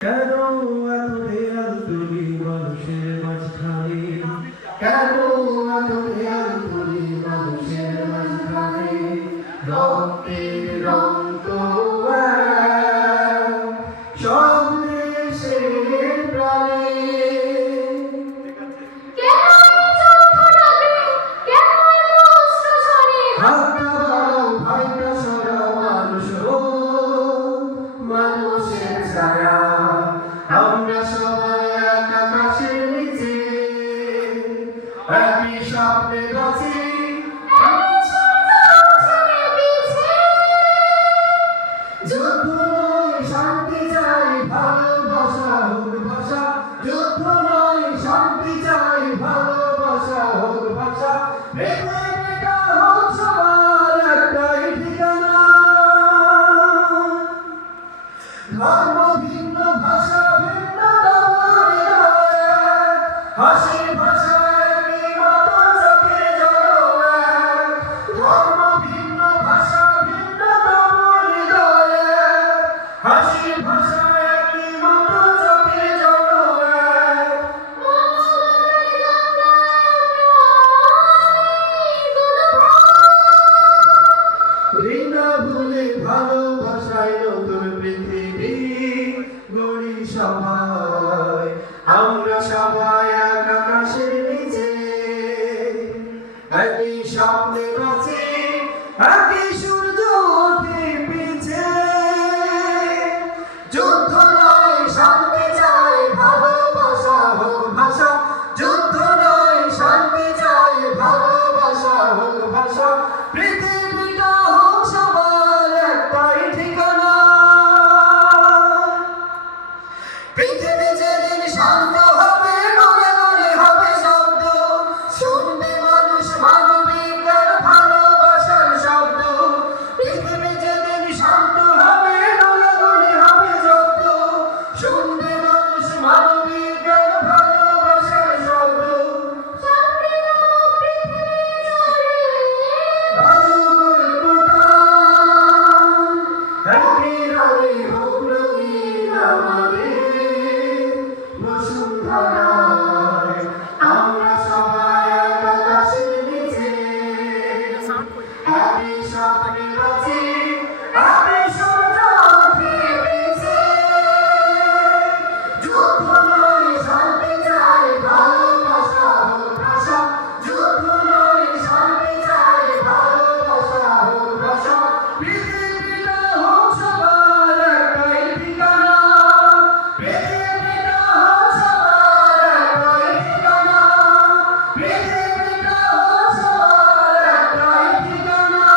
কেন এত দেয়াল তুলি মানুষের মাঝখানে, কেন এত দেয়াল তুলি মানুষের মাঝখানে, রক্তের রং তো এক, সব দেশের প্রাণে। হাতটা বাড়াও, ভাইটা সরাও, মানুষ ও মানুষের ছায়া। আমরা সবাই এক আকাশের নিচে, একই স্বপ্নে বাঁচি, যুদ্ধ নয় শান্তি চাই, ভালোবাসা হোক ভাষা, যুদ্ধ নয় শান্তি চাই, ভালোবাসা হোক ভাষা, পৃথিবীটা হোক সবার একটাই ঠিকানা। ধর্ম ভিন্ন, ভাষা ভিন্ন, হাসির ভাষায় একই মতো চোখের জল এক। ধর্ম ভিন্ন, ভাষা ভিন্ন, হৃদয়ে হাসির ভাষায় একই মতো চোখের জল এক। ঘৃণা ভুলে ভালোবাসায় নতুন পৃথিবী গড়ি সবাই। আমরা সবাই এক আকাশের নিচে, একই স্বপ্নে বাঁচি, একই সূর্য ওঠে পিছে। যুদ্ধ নয় শান্তি চাই, ভালোবাসা হোক ভাষা, যুদ্ধ নয় শান্তি চাই, ভালোবাসা হোক ভাষা, পৃথিবীটা হোক সবার একটাই ঠিকানা। পৃথিবী যেদিন শান্ত হবে, গলে গলে হবে শব্দ, শুনবে মানুষ মানবিক আর ভালোবাসার শব্দ। পৃথিবী যেদিন শান্ত হবে, গলে গলে হবে শব্দ, শুনবে মানুষ মানবিক আর ভালোবাসার শব্দ। একই রঙে হোক রঙিন আমাদের বসুন্ধরায়। আমরা সবাই এক আকাশের নিচে, একই স্বপ্নে বাঁচি, একই সূর্য ওঠে পিছে। যুদ্ধ নয় শান্তি চাই, ভালোবাসা হোক ভাষা, যুদ্ধ নয় শান্তি চাই, ভালোবাসা হোক ভাষা, পৃথিবীটা হোক সবার একটাই ঠিকানা। পৃথিবীটা হোক সবার একটাই ঠিকানা, পৃথিবীটা হোক সবার একটাই ঠিকানা।